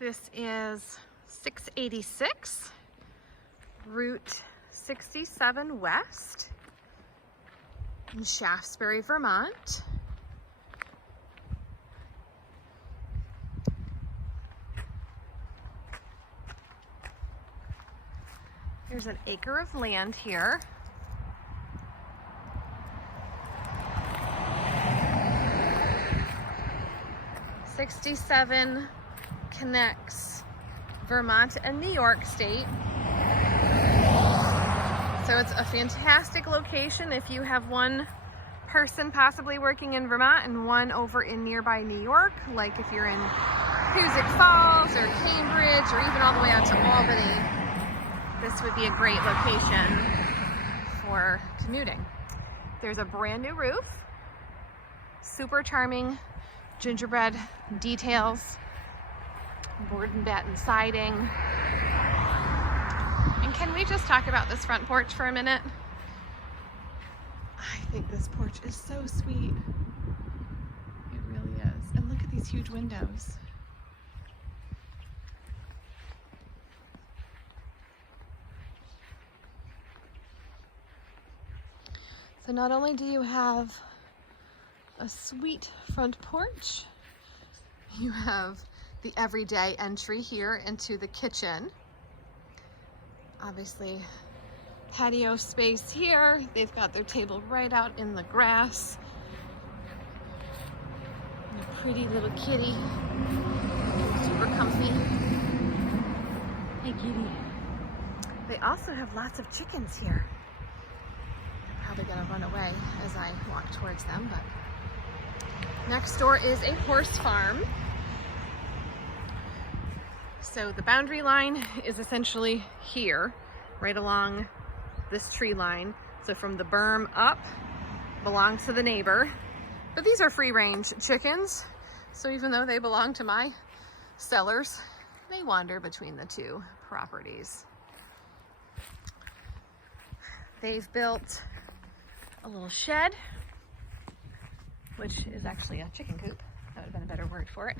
This is 686 Route 67 West in Shaftsbury, Vermont. There's an acre of land here. '67 connects Vermont and New York State. So it's a fantastic location if you have one person possibly working in Vermont and one over in nearby New York, like if you're in Hoosick Falls or Cambridge or even all the way out to Albany. This would be a great location for commuting. There's a brand new roof, super charming gingerbread details, board and batten siding. And can we just talk about this front porch for a minute? I think this porch is so sweet. It really is. And look at these huge windows. So not only do you have a sweet front porch, you have the everyday entry here into the kitchen. Obviously, patio space here. They've got their table right out in the grass. And a pretty little kitty, super comfy. Hey kitty. They also have lots of chickens here. They're probably gonna run away as I walk towards them, but next door is a horse farm. So the boundary line is essentially here, right along this tree line. So from the berm up belongs to the neighbor. But these are free range chickens. So even though they belong to my sellers, they wander between the two properties. They've built a little shed, which is actually a chicken coop. That would have been a better word for it.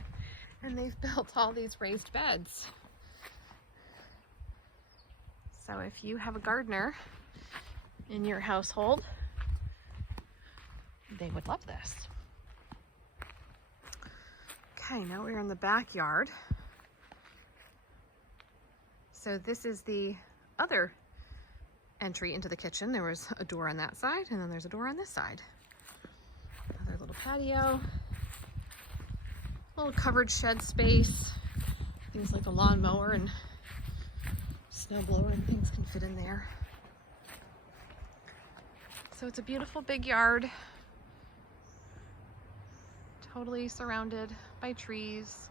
And they've built all these raised beds. So if you have a gardener in your household, they would love this. Okay, now we're in the backyard. So this is the other entry into the kitchen. There was a door on that side, and then there's a door on this side. Another little patio, little covered shed space. Things like a lawnmower and snow blower and things can fit in there. So it's a beautiful big yard, totally surrounded by trees.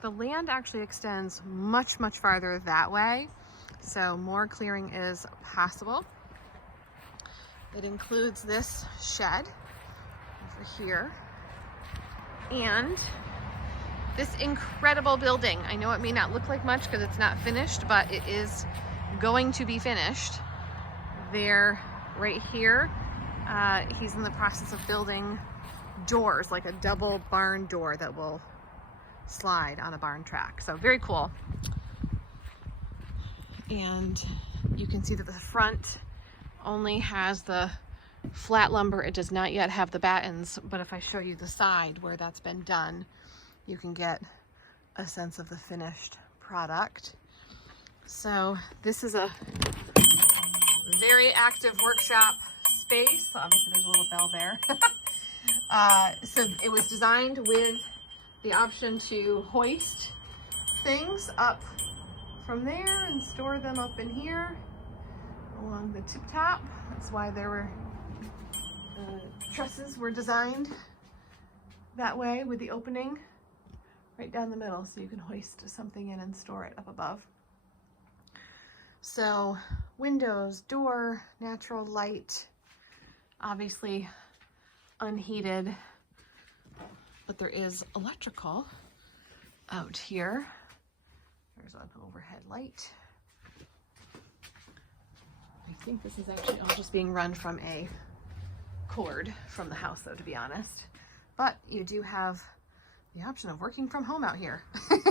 The land actually extends much, much farther that way, so more clearing is possible. It includes this shed over here and this incredible building. I know it may not look like much because it's not finished, but it is going to be finished. There, right here, he's in the process of building doors, like a double barn door that will slide on a barn track. So very cool. And you can see that the front only has the flat lumber. It does not yet have the battens, but if I show you the side where that's been done, you can get a sense of the finished product. So this is a very active workshop space. Obviously there's a little bell there. So it was designed with the option to hoist things up from there and store them up in here along the tip top. That's why there were trusses were designed that way with the opening right down the middle, so you can hoist something in and store it up above. So windows, door, natural light, obviously unheated, but there is electrical out here. There's an overhead light. I think this is actually all just being run from a cord from the house though, to be honest. But you do have the option of working from home out here,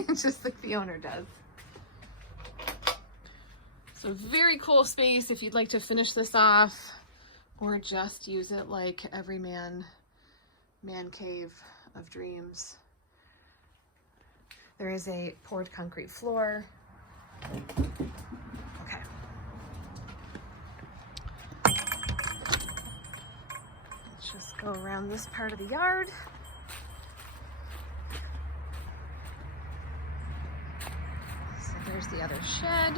just like the owner does. So very cool space if you'd like to finish this off or just use it like every man cave of dreams. There is a poured concrete floor. Okay. Let's just go around this part of the yard. So there's the other shed.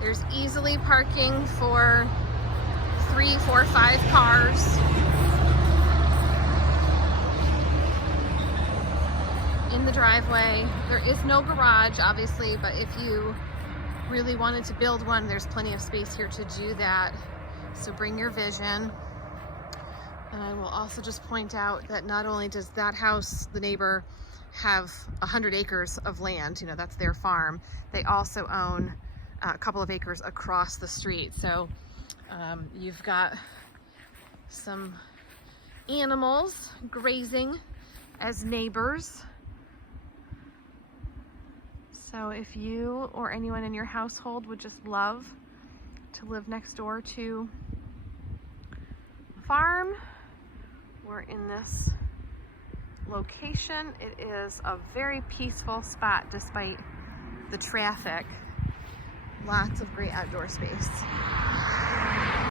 There's easily parking for 3, 4, 5 cars. In the driveway. There is no garage, obviously, but if you really wanted to build one, there's plenty of space here to do that. So bring your vision. And I will also just point out that not only does that house, the neighbor, have 100 acres of land, you know, that's their farm, they also own a couple of acres across the street. So you've got some animals grazing as neighbors. So if you or anyone in your household would just love to live next door to a farm or in this location, it is a very peaceful spot despite the traffic. Lots of great outdoor space.